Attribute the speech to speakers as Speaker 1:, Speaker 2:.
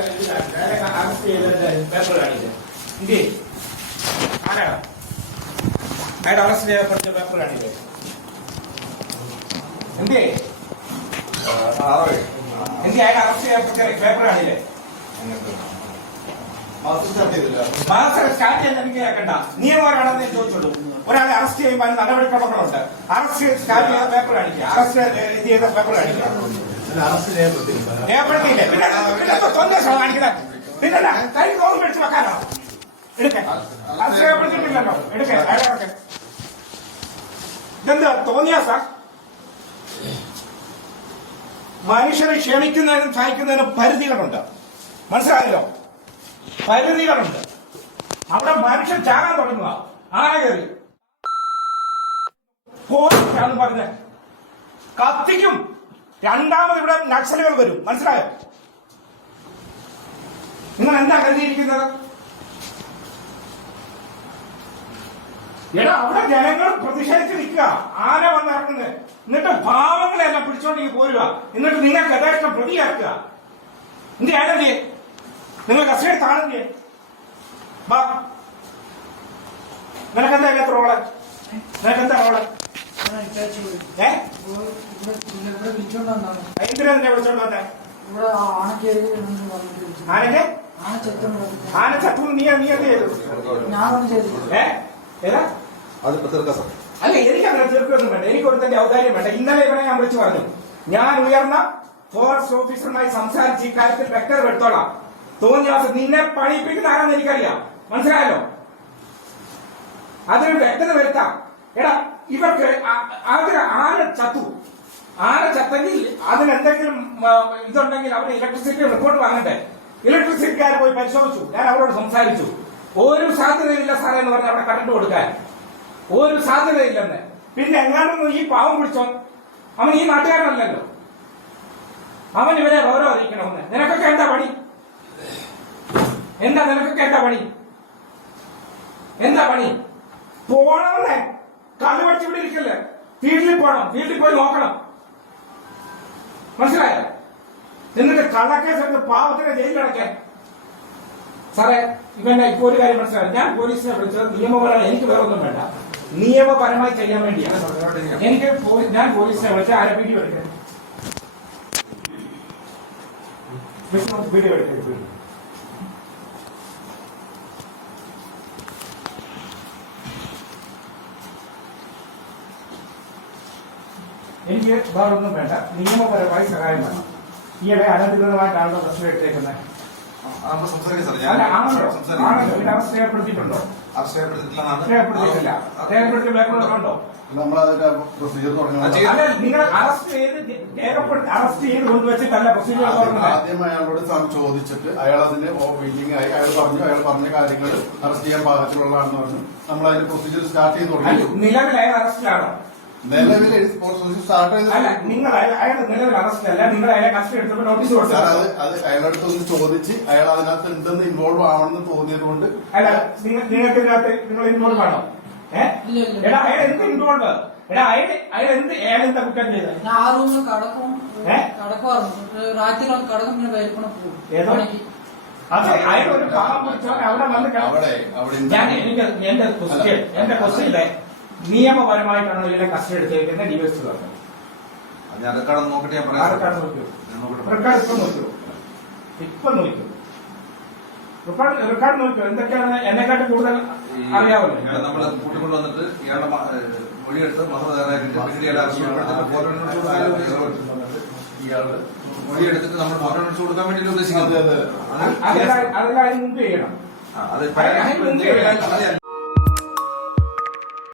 Speaker 1: Arrest ചെയ്തതിന്റെ paper കാണിച്ചത് എന്തേ ആരാണ് അയാളുടെ അറസ്റ്റ് ചെയ്യപ്പെട്ട പേപ്പർ കാണിച്ചത് എന്തേ എന്തേ അയാൾ അറസ്റ്റ് ചെയ്യപ്പെട്ട പേപ്പർ കാണില്ലേ മാസം സ്റ്റാർട്ട് ചെയ്യാൻ എനിക്ക് കേൾക്കണ്ട നിയമപരമാണെന്ന് ചോദിച്ചുള്ളൂ ഒരാളെ അറസ്റ്റ് ചെയ്യുമ്പോൾ നടപടിക്രമങ്ങളുണ്ട് അറസ്റ്റ് സ്റ്റാർട്ട് ചെയ്ത പേപ്പർ കാണിക്കുക. അറസ്റ്റ് ഇത് ചെയ്ത പേപ്പർ കാണിക്കുക. രേഖപ്പെടുത്തിയില്ലേ പിന്നെ കൈ വെക്കാനോ? തോന്നിയാ സാർ മനുഷ്യരെ ക്ഷണിക്കുന്നതിനും സഹായിക്കുന്നതിനും പരിധികളുണ്ട്. മനസ്സിലായല്ലോ? പരിധികളുണ്ട്. അവിടെ മനുഷ്യൻ ചാകാൻ തുടങ്ങുക ആന കയറി പോലീസാണ് പറഞ്ഞ കത്തിക്കും. രണ്ടാമത് ഇവിടെ നക്സലുകൾ വരും. മനസ്സിലായോ? നിങ്ങൾ എന്താ കരുതിയിരിക്കുന്നത്? എടാ അവിടെ ജനങ്ങൾ പ്രതിഷേധിച്ച് നിൽക്കുക. ആന വന്നിറക്കുന്നത് എന്നിട്ട് പാവങ്ങളെ എല്ലാം പിടിച്ചോണ്ടെങ്കിൽ പോരുക. എന്നിട്ട് നിങ്ങൾക്ക് യഥേഷ്ടം പ്രതിയാക്കുക. എന്ത് ആനല്ലേ നിങ്ങൾ കസ്റ്റഡി താണല്ലേ വാ. നിനക്കെന്താ ഇല്ലാത്ത റോൾ? നിനക്കെന്താ റോൾ? ഏ?
Speaker 2: ഇവിടെ വിളിച്ചോണ്ടാണ്
Speaker 1: എന്തിനാ നിന്നെ വിളിച്ചോണ്ട് വന്നേ?
Speaker 2: ഇവിടെ ആണക്കേറി വന്നിട്ട്
Speaker 1: ആനക്ക്
Speaker 2: ആന ചെത്തുന്നു
Speaker 1: ആന ചത്തു നീ നീ എന്ത് ചെയ്തു?
Speaker 2: ഞാനൊന്നും ചെയ്തില്ല
Speaker 1: ഏ? ഏതാ?
Speaker 3: അത് ഇപ്പൊ തീർക്കാം
Speaker 1: അല്ല എനിക്ക് അങ്ങനെ തീർക്കൊന്നും വേണ്ട. എനിക്ക് ഒരുത്തന്റെ ഔദാര്യം വേണ്ട. ഇന്നലെ ഇവിടെ ഞാൻ വിളിച്ചു പറഞ്ഞു. ഞാൻ ഉയർന്ന ഫോറസ്റ്റ് ഓഫീസറുമായി സംസാരിച്ച് ഈ കാര്യത്തിൽ വ്യക്തത എടുത്തോളാം തോന്നിയാസ് നിന്നെ പണിയിപ്പിക്കുന്ന ആരാന്ന് എനിക്കറിയാം. മനസ്സിലായല്ലോ? അതിന് വ്യക്തത വരുത്താം. എടാ ഇവർക്ക് അത് ആന ചത്തു. ആന ചത്തെങ്കിൽ അതിനെന്തെങ്കിലും ഇതുണ്ടെങ്കിൽ അവർ ഇലക്ട്രിസിറ്റി റിപ്പോർട്ട് വാങ്ങണ്ടേ? ഇലക്ട്രിസിറ്റിക്കാർ പോയി പരിശോധിച്ചു. ഞാൻ അവരോട് സംസാരിച്ചു. ഒരു സാധ്യതയില്ല സാറേ എന്ന് പറഞ്ഞ് അവിടെ കറണ്ട് കൊടുക്കാൻ. ഒരു സാധ്യതയില്ലെന്ന്. പിന്നെ എങ്ങാണ്ടൊന്നും ഈ പാവം പിടിച്ചോ അവൻ ഈ നാട്ടുകാരനല്ലല്ലോ. അവൻ ഇവരെ ഓരോ അറിയിക്കണമെന്ന്. നിനക്കൊക്കെ എന്താ പണി? എന്താ നിനക്കൊക്കെ എന്താ പണി? എന്താ പണി? പോണമെന്നേ കണ്ണു പഠിച്ച് ഇവിടെ ഇരിക്കല്ലേ? ഫീൽഡിൽ പോകണം ഫീൽഡിൽ പോയി നോക്കണം. മനസ്സിലായോ? എന്നിട്ട് കള്ളക്കേസ് എടുത്ത് പാവത്തിനെ ജയിലിലടക്കാൻ സാറേ ഇവന്റെ ഇപ്പൊ ഒരു കാര്യം മനസ്സിലായി? ഞാൻ പോലീസിനെ വിളിച്ചത് നിയമപരമായി എനിക്ക് വേറെ ഒന്നും വേണ്ട. നിയമപരമായി ചെയ്യാൻ വേണ്ടിയാണ്. എനിക്ക് ഞാൻ പോലീസിനെ വിളിച്ച ആരെ വീഡിയോ എടുക്കാൻ? വീഡിയോ എടുക്കാൻ എനിക്ക് വേറെ ഒന്നും വേണ്ട. നിയമപരമായി സഹായം വേണം. ഈയിടെ അനധികൃതമായിട്ടാണല്ലോ പ്രശ്നം എടുത്തേക്കുന്നത്.
Speaker 3: നമ്മൾ സംസാരിക്കാം സാർ
Speaker 1: അല്ല
Speaker 3: ഞാൻ
Speaker 1: ആണല്ലോ ആണല്ലോ.
Speaker 3: സംസാരിക്കാം.
Speaker 1: പിന്നെ അവസ്ഥ രേഖപ്പെടുത്തിയിട്ടുണ്ടോ
Speaker 3: അറസ്റ്റ് ചെയ്യപ്പെട്ടിട്ടില്ലെന്നാണ്
Speaker 1: രേഖപ്പെടുത്തിയിട്ടില്ല രേഖപ്പെടുത്തിയ പേപ്പറുകളുണ്ടോ
Speaker 4: നമ്മളതിന്റെ പ്രൊസീജിയർ
Speaker 3: അത് ചെയ്യും.
Speaker 1: അല്ല നിങ്ങൾ അറസ്റ്റ് ചെയ്ത് രേഖപ്പെടുത്തി അറസ്റ്റ് ചെയ്ത് കൊണ്ടുവച്ചിട്ടല്ല പ്രൊസീജിയർ തുറന്നത്
Speaker 4: ആദ്യം അയാളോട് സാർ ചോദിച്ചിട്ട് അയാൾ അതിന് വെയിറ്റിംഗ് ആയി. അയാൾ പറഞ്ഞു അയാൾ പറഞ്ഞ കാര്യങ്ങൾ അറസ്റ്റ് ചെയ്യാൻ പാകത്തിലുള്ളതാണെന്ന് പറഞ്ഞു. നമ്മൾ അതിന്റെ പ്രൊസീജിയർ സ്റ്റാർട്ട് ചെയ്ത് തുടങ്ങി.
Speaker 1: നിലവിൽ അയാൾ അറസ്റ്റിലാണോ
Speaker 4: നിലവിൽ സ്റ്റാർട്ട്
Speaker 1: അല്ല നിങ്ങൾ അയാൾ നിലവിൽ അറസ്റ്റിലല്ല നിങ്ങൾ അയാളെ കസ്റ്റഡി എടുത്തപ്പോൾ നോട്ടീസ്
Speaker 4: സാർ അത് അത് അയാളടുത്ത് ഒന്ന് ചോദിച്ച് അയാൾ അതിനകത്ത് ഉണ്ടെന്ന് ഇൻവോൾവ് ആവണമെന്ന് തോന്നിയത് കൊണ്ട്
Speaker 1: അല്ല നിങ്ങൾ നിങ്ങൾക്ക് ഇതിനകത്ത് നിങ്ങൾ ഇൻവോൾവ് ആണോ? ഏഹ്
Speaker 2: ഇല്ല, ഇല്ല.
Speaker 1: എടാ അയാൾ എന്ത് ഇൻവോൾവ് എടാ അയാൾ അയാൾ എന്ത് അയാൾ എന്താ കുറ്റം ചെയ്തത്?
Speaker 2: ആ റൂമിൽ കടക്കും? കടക്കുമായിരുന്നു രാത്രി കടക്കും പിന്നെ വേൽക്കണം പോകും.
Speaker 1: ഏതോ? അത് അയാൾ ഒരു പിടിച്ചവൻ അവിടെ വന്ന്
Speaker 4: അവിടെ
Speaker 1: എനിക്ക് എന്റെ ക്വസ്റ്റ്യൻ എന്റെ ക്വസ്റ്റ്യനിലെ നിയമപരമായിട്ടാണ് ഇവരെ കസ്റ്റഡി എടുത്തേക്കുന്നത് ഡിവൈസ്
Speaker 3: ഞാൻ പറയാം
Speaker 1: നോക്കിയോ
Speaker 3: ഞാൻ നോക്കട്ടെ
Speaker 1: റെക്കോർഡ് ഇപ്പം നോക്കിയോ? ഇപ്പം നോക്കിയോ? റെക്കോർഡ് റെക്കോർഡ് നോക്കിയോ? എന്തൊക്കെയാണ് എന്നെക്കാട്ട് കൂടുതൽ
Speaker 3: കൂട്ടിക്കൊണ്ട് വന്നിട്ട് ഇയാളുടെ മൊഴിയെടുത്ത് മൊഴിയെടുത്തിട്ട് നമ്മൾ കൊടുക്കാൻ വേണ്ടി ഉദ്ദേശിക്കുന്നത്.
Speaker 1: മുമ്പ് ചെയ്യണം. മുമ്പ്.
Speaker 3: അത്